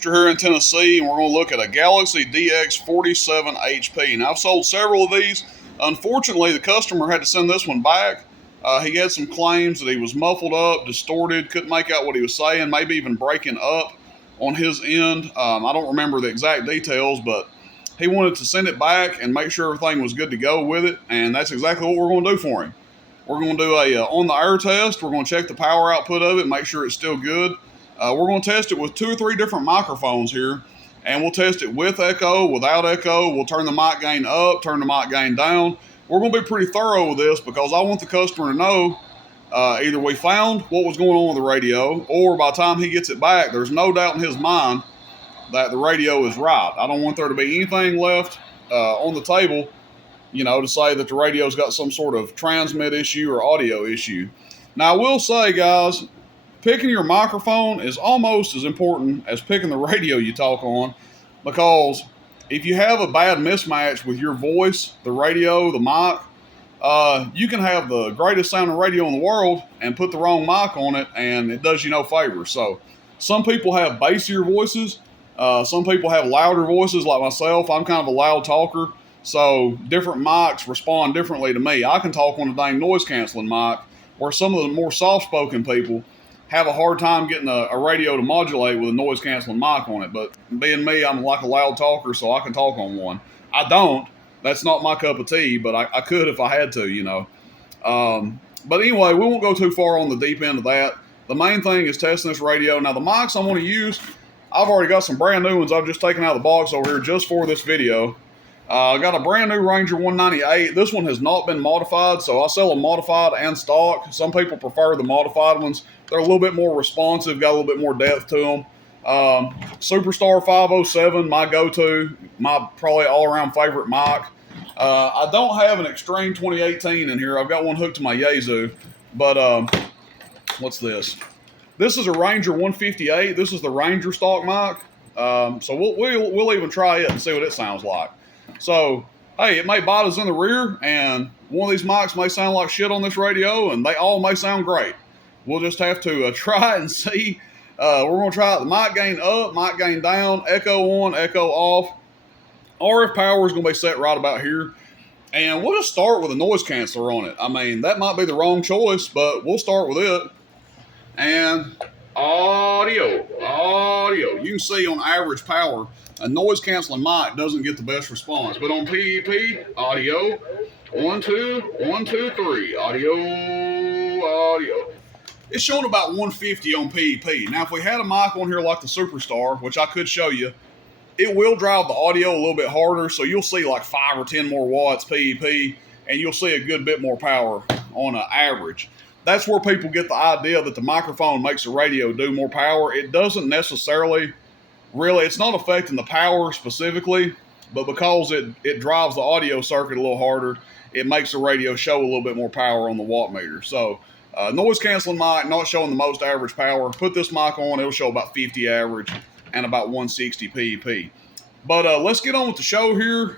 Here in Tennessee, and we're going to look at a Galaxy DX-47HP. Now, I've sold several of these. Unfortunately, the customer had to send this one back. He had some claims that he was muffled up, distorted, couldn't make out what he was saying, maybe even breaking up on his end. I don't remember the exact details, but he wanted to send it back and make sure everything was good to go with it, and that's exactly what we're going to do for him. We're going to do a on-the-air test. We're going to check the power output of it, make sure it's still good. We're going to test it with 2 or 3 different microphones here, and we'll test it with echo, without echo. We'll turn the mic gain up, turn the mic gain down. We're going to be pretty thorough with this because I want the customer to know either we found what was going on with the radio, or by the time he gets it back, there's no doubt in his mind that the radio is right. I don't want there to be anything left on the table, to say that the radio's got some sort of transmit issue or audio issue. Now, I will say, guys, picking your microphone is almost as important as picking the radio you talk on, because if you have a bad mismatch with your voice, the radio, the mic, you can have the greatest sounding radio in the world and put the wrong mic on it, and it does you no favor. So some people have bassier voices. Some people have louder voices like myself. I'm kind of a loud talker, so different mics respond differently to me. I can talk on a dang noise canceling mic, where some of the more soft-spoken people have a hard time getting a radio to modulate with a noise canceling mic on it. But being me, I'm like a loud talker, so I can talk on one. I don't. That's not my cup of tea, but I could if I had to, But anyway, we won't go too far on the deep end of that. The main thing is testing this radio. Now, the mics I'm going to use, I've already got some brand new ones I've just taken out of the box over here just for this video. I got a brand new Ranger 198. This one has not been modified, so I sell them modified and stock. Some people prefer the modified ones. They're a little bit more responsive, got a little bit more depth to them. Superstar 507, my go-to, my probably all-around favorite mic. I don't have an Extreme 2018 in here. I've got one hooked to my Yaesu, but what's this? This is a Ranger 158. This is the Ranger stock mic. So we'll even try it and see what it sounds like. So, hey, it may bite us in the rear, and one of these mics may sound like shit on this radio, and they all may sound great. We'll just have to try it and see. We're going to try it the mic gain up, mic gain down, echo on, echo off. RF power is going to be set right about here. And we'll just start with a noise canceller on it. I mean, that might be the wrong choice, but we'll start with it. And audio. You can see on average power, a noise canceling mic doesn't get the best response. But on PEP, audio, 1, 2, 1, 2, 3, audio. It's showing about 150 on PEP. Now, if we had a mic on here like the Superstar, which I could show you, it will drive the audio a little bit harder, so you'll see like 5 or 10 more watts PEP, and you'll see a good bit more power on an average. That's where people get the idea that the microphone makes the radio do more power. It doesn't necessarily, really, it's not affecting the power specifically, but because it drives the audio circuit a little harder, it makes the radio show a little bit more power on the watt meter. So, noise canceling mic, not showing the most average power. Put this mic on, it'll show about 50 average and about 160 PEP. But let's get on with the show here.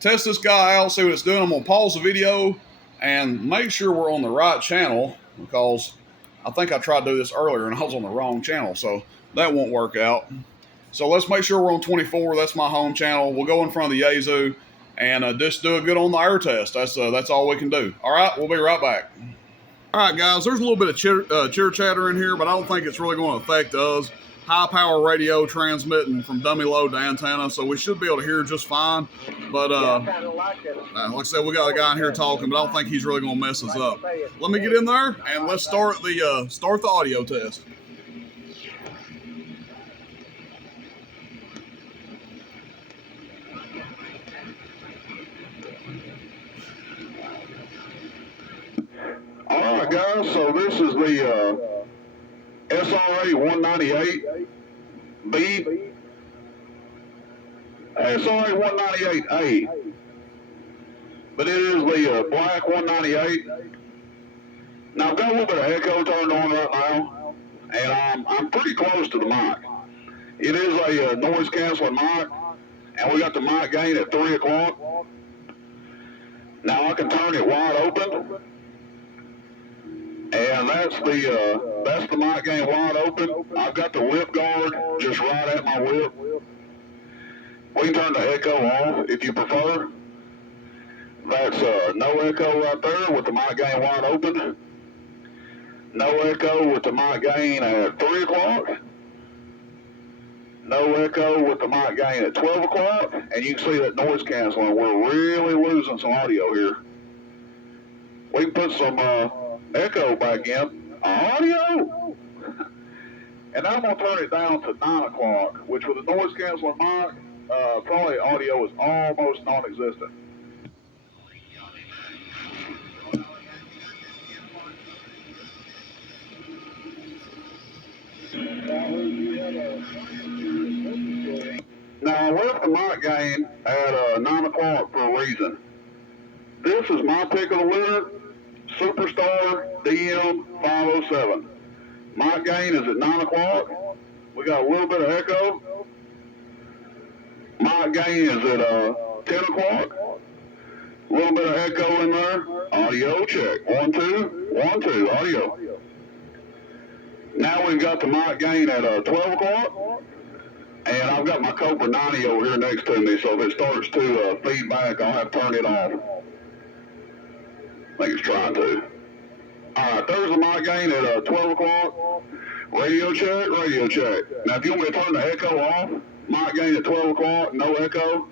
Test this guy out, see what it's doing. I'm going to pause the video and make sure we're on the right channel, because I think I tried to do this earlier and I was on the wrong channel, so that won't work out. So let's make sure we're on 24. That's my home channel. We'll go in front of the Yaesu and just do a good on the air test. That's all we can do. All right, we'll be right back. All right, guys, there's a little bit of chitter chatter in here, but I don't think it's really going to affect us. High power radio transmitting from dummy load to antenna, so we should be able to hear just fine. But like I said, we got a guy in here talking, but I don't think he's really going to mess us up. Let me get in there and let's start the audio test. All right, guys. So this is the SRA 198B, SRA 198A, but it is the black 198. Now I've got a little bit of echo turned on right now, and I'm pretty close to the mic. It is a noise canceling mic, and we got the mic gain at 3 o'clock. Now I can turn it wide open, And that's the mic gain wide open. I've got the whip guard just right at my whip. We can turn the echo off if you prefer. That's no echo right there with the mic gain wide open. No echo with the mic gain at 3 o'clock. No echo with the mic gain at 12 o'clock. And you can see that noise canceling. We're really losing some audio here. We can put some echo back in. Audio! And I'm going to turn it down to 9 o'clock, which with the noise canceling mic, probably audio is almost non-existent. Now, I left the mic gain at 9 o'clock for a reason. This is my pick of the litter, Superstar DM507. Mic gain is at 9 o'clock. We got a little bit of echo. Mic gain is at 10 o'clock. A little bit of echo in there. Audio check. 1, 2, 1, 2, audio. Now we've got the mic gain at 12 o'clock. And I've got my Cobra 90 over here next to me, so if it starts to feed back, I'll have to turn it off. I think it's trying to. All right, there's the mic gain at 12 o'clock. Radio check, radio check. Now, if you want me to turn the echo off, mic gain at 12 o'clock, no echo.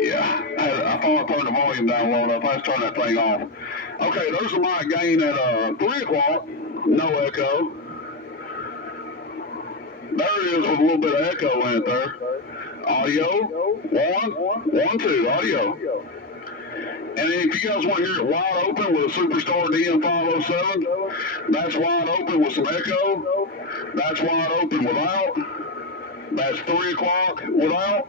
Yeah, I thought I turned the volume down low enough. Let's turn that thing off. Okay, there's the mic gain at 3 o'clock, no echo. There it is with a little bit of echo in it there. Audio, 1, 1, 2, audio. And if you guys want to hear it wide open with a Superstar DM507, that's wide open with some echo. That's wide open without. That's 3 o'clock without.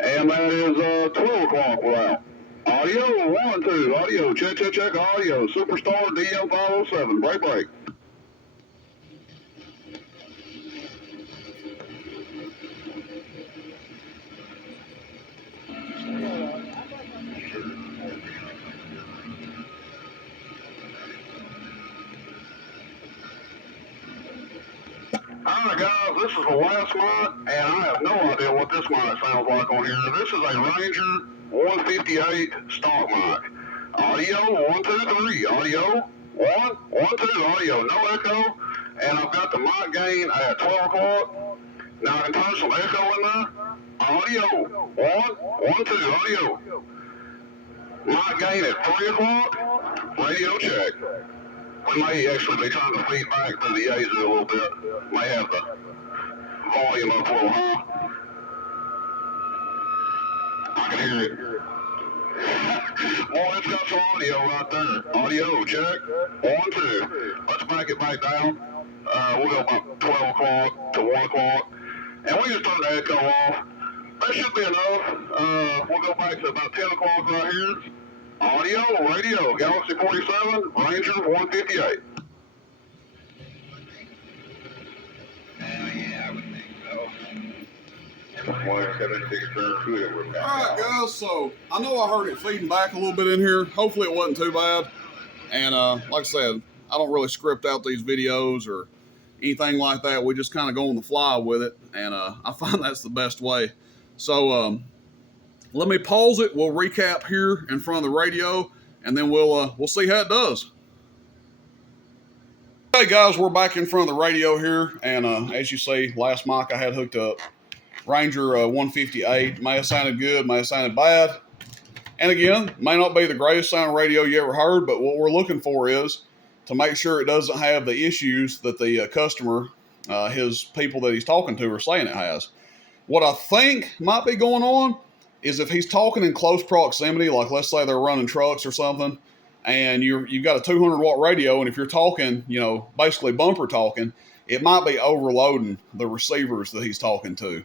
And that is 12 o'clock without. Audio, 1, 2, audio, check, check, check, audio. Superstar DM507, break, break. Alright guys, this is the last mic, and I have no idea what this mic sounds like on here. This is a Ranger 158 stock mic. Audio, 1, 2, 3, audio, 1, 1, 2, audio, no echo, and I've got the mic gain at 12 o'clock. Now I can turn some echo in there. Audio, 1, 1, 2, audio. Mic gain at 3 o'clock, radio check. We may actually be trying to feed back to the Yazoo a little bit. May have the volume up a little high. I can hear it. Well, it's got some audio right there. Audio, check. 1, 2. Let's back it back down. We'll go about 12 o'clock to 1 o'clock. And we just turn the echo off. That should be enough. We'll go back to about 10 o'clock right here. Audio, radio, Galaxy 47, Ranger 158. Yeah, I would think so. Alright guys, so I know I heard it feeding back a little bit in here. Hopefully it wasn't too bad. And like I said, I don't really script out these videos or anything like that. We just kind of go on the fly with it. And I find that's the best way. So let me pause it. We'll recap here in front of the radio, and then we'll see how it does. Hey guys, we're back in front of the radio here, and as you see, last mic I had hooked up, Ranger 158. May have sounded good, may have sounded bad. And again, may not be the greatest sounding radio you ever heard, but what we're looking for is to make sure it doesn't have the issues that the customer, his people that he's talking to are saying it has. What I think might be going on is if he's talking in close proximity, like let's say they're running trucks or something, and you've got a 200 watt radio, and if you're talking, you know, basically bumper talking, it might be overloading the receivers that he's talking to.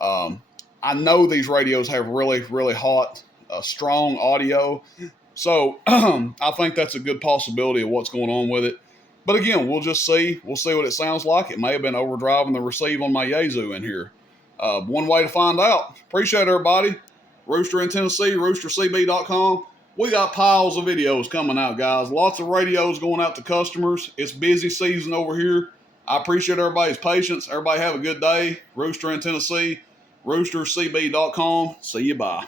I know these radios have really, really hot, strong audio, so I think that's a good possibility of what's going on with it. But again, we'll just see. We'll see what it sounds like. It may have been overdriving the receive on my Yazoo in here. One way to find out. Appreciate everybody. Rooster in Tennessee, roostercb.com. We got piles of videos coming out, guys. Lots of radios going out to customers. It's busy season over here. I appreciate everybody's patience. Everybody have a good day. Rooster in Tennessee, roostercb.com. See you, bye.